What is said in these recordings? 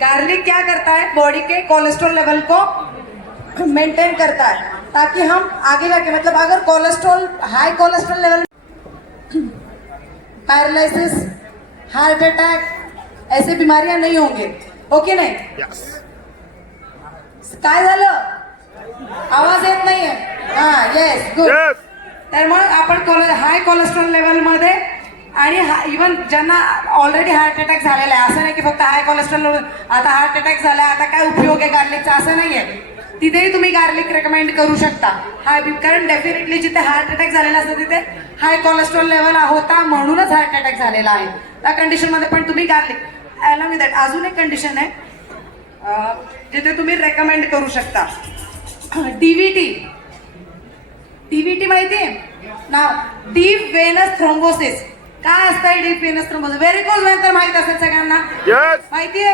Garlic क्या करता है, बॉडी के कोलेस्ट्रॉल लेवल को मेंटेन करता है, ताकि हम आगे जाके मतलब अगर cholesterol high cholesterol level, paralysis, heart attack ऐसे बीमारियां नहीं होंगे. ओके नाही. काय झालं, आवाज येत नाहीये. हा येस गुड. तर मग आपण हाय कोलेस्ट्रॉल लेवल मध्ये आणि इवन ज्यांना ऑलरेडी हार्ट अटॅक झालेला आहे, असं नाही की फक्त हाय कोलेस्ट्रॉल आता हार्ट अटॅक झाला आता काय उपयोग आहे गार्लिकचा, असं नाहीये. तिथेही तुम्ही गार्लिक रेकमेंड करू शकता. कारण डेफिनेटली जिथे हार्ट अटॅक झालेला असतो तिथे हाय कोलेस्ट्रॉल लेवल होता म्हणूनच हार्ट अटॅक झालेला आहे. त्या कंडिशन मध्ये पण तुम्ही गार्लिक अलॉंग विथ दॅट अजून एक कंडिशन आहे जिथे तुम्ही रेकमेंड करू शकता. डीव्हीटी माहितीये नाव, डीप वेनस थ्रोम्बोसिस. काय असतं deep venous thrombosis? Varicose Wien तर माहित असेल सगळ्यांना, माहितीये?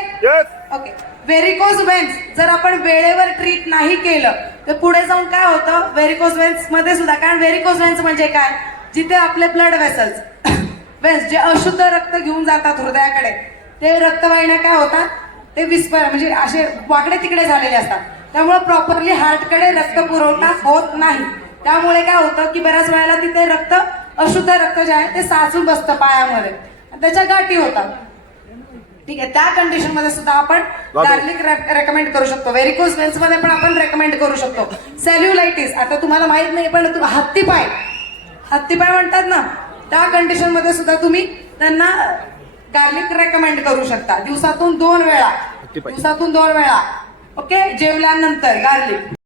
ओके. व्हेरिकोज वेन्स जर आपण वेळेवर ट्रीट नाही केलं तर पुढे जाऊन काय होतं व्हेरिकोज वेन्स मध्ये सुद्धा. कारण व्हेरिकोज वेन्स म्हणजे काय, जिथे आपले ब्लड वेन्स जे अशुद्ध रक्त घेऊन जातात हृदयाकडे, ते रक्तवाहिन्या काय होतात, ते विस्पर म्हणजे असे वाकडे तिकडे झालेले असतात. त्यामुळे प्रॉपरली हार्टकडे रक्त पुरवठा होत नाही. त्यामुळे काय होतं की बऱ्याच वेळेला तिथे अशुद्ध रक्त जे आहे ते साचून बसतं पायामध्ये, त्याच्या गाठी होतात. ठीक आहे, त्या कंडिशन मध्ये सुद्धा आपण गार्लिक रेकमेंड करू शकतो. व्हेरिकोज वेन्स मध्ये पण आपण रेकमेंड करू शकतो. सेल्युलायटिस, आता तुम्हाला माहित नाही पण हत्तीपाय म्हणतात ना, त्या कंडिशन मध्ये सुद्धा तुम्ही त्यांना गार्लिक रेकमेंड करू शकता. दिवसातून 2 वेळा ओके, जेवल्यानंतर गार्लिक.